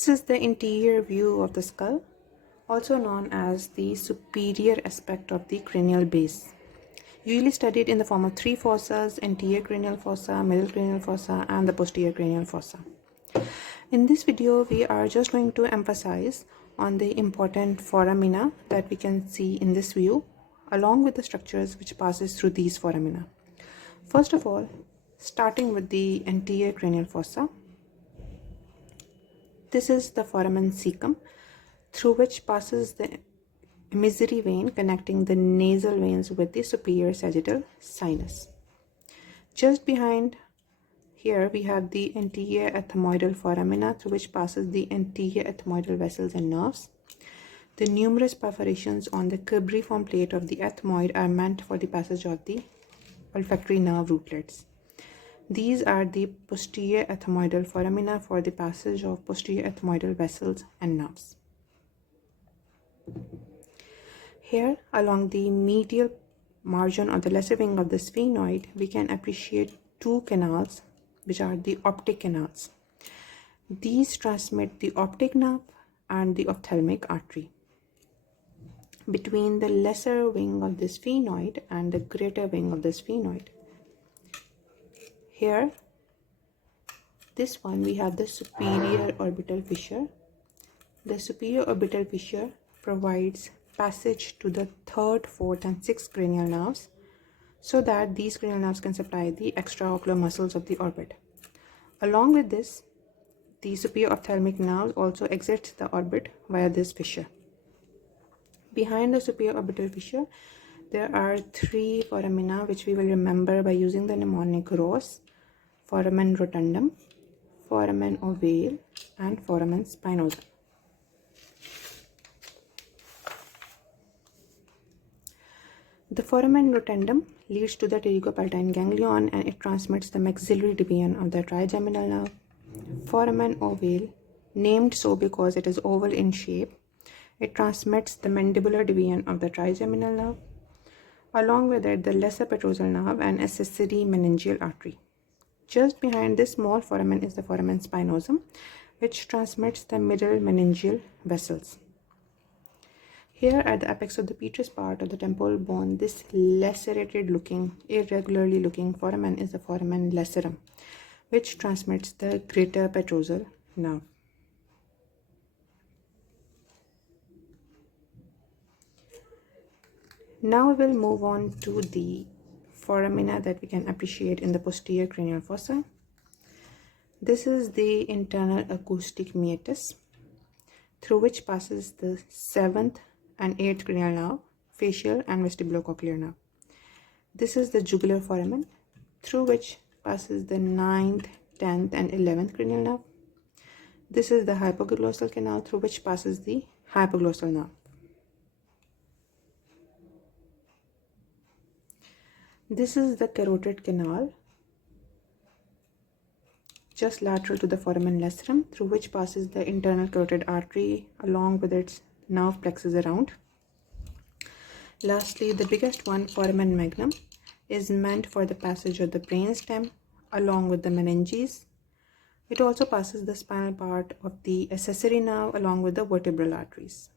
This is the interior view of the skull, also known as the superior aspect of the cranial base. Usually studied in the form of three fossas: anterior cranial fossa, middle cranial fossa, and the posterior cranial fossa. In this video, we are just going to emphasize on the important foramina that we can see in this view, along with the structures which passes through these foramina. First of all, starting with the anterior cranial fossa, this is the Foramen Cecum, through which passes the emissary vein connecting the nasal veins with the superior sagittal sinus. Just behind here we have the anterior ethmoidal foramina, through which passes the anterior ethmoidal vessels and nerves. The numerous perforations on the Cribriform plate of the ethmoid are meant for the passage of the olfactory nerve rootlets. These are the posterior ethmoidal foramina for the passage of posterior ethmoidal vessels and nerves. Here, along the medial margin of the lesser wing of the sphenoid, we can appreciate two canals, which are the optic canals. These transmit the optic nerve and the ophthalmic artery. Between the lesser wing of the sphenoid and the greater wing of the sphenoid, here, this one, we have the superior orbital fissure. The superior orbital fissure provides passage to the third, fourth, and sixth cranial nerves, so that these cranial nerves can supply the extraocular muscles of the orbit. Along with this, the superior ophthalmic nerve also exits the orbit via this fissure. Behind the superior orbital fissure, there are three foramina which we will remember by using the mnemonic ROS: Foramen Rotundum, Foramen Ovale, and Foramen Spinosum. The Foramen Rotundum leads to the pterygopalatine ganglion, and it transmits the maxillary division of the trigeminal nerve. Foramen Ovale, named so because it is oval in shape, it transmits the mandibular division of the trigeminal nerve. Along with it, the lesser petrosal nerve and accessory meningeal artery. Just behind this small foramen is the Foramen Spinosum, which transmits the middle meningeal vessels. Here at the apex of the petrous part of the temporal bone, this lacerated looking, irregularly looking foramen is the Foramen Lacerum, which transmits the greater petrosal nerve. Now we will move on to the foramina that we can appreciate in the posterior cranial fossa. This is the internal acoustic meatus, through which passes the 7th and 8th cranial nerve, facial and vestibulocochlear nerve. This is the jugular foramen, through which passes the 9th, 10th, and 11th cranial nerve. This is the hypoglossal canal, through which passes the hypoglossal nerve. This is the carotid canal, just lateral to the Foramen Lacerum, through which passes the internal carotid artery along with its nerve plexus around. Lastly, the biggest one, Foramen magnum, is meant for the passage of the brainstem along with the meninges. It also passes the spinal part of the accessory nerve along with the vertebral arteries.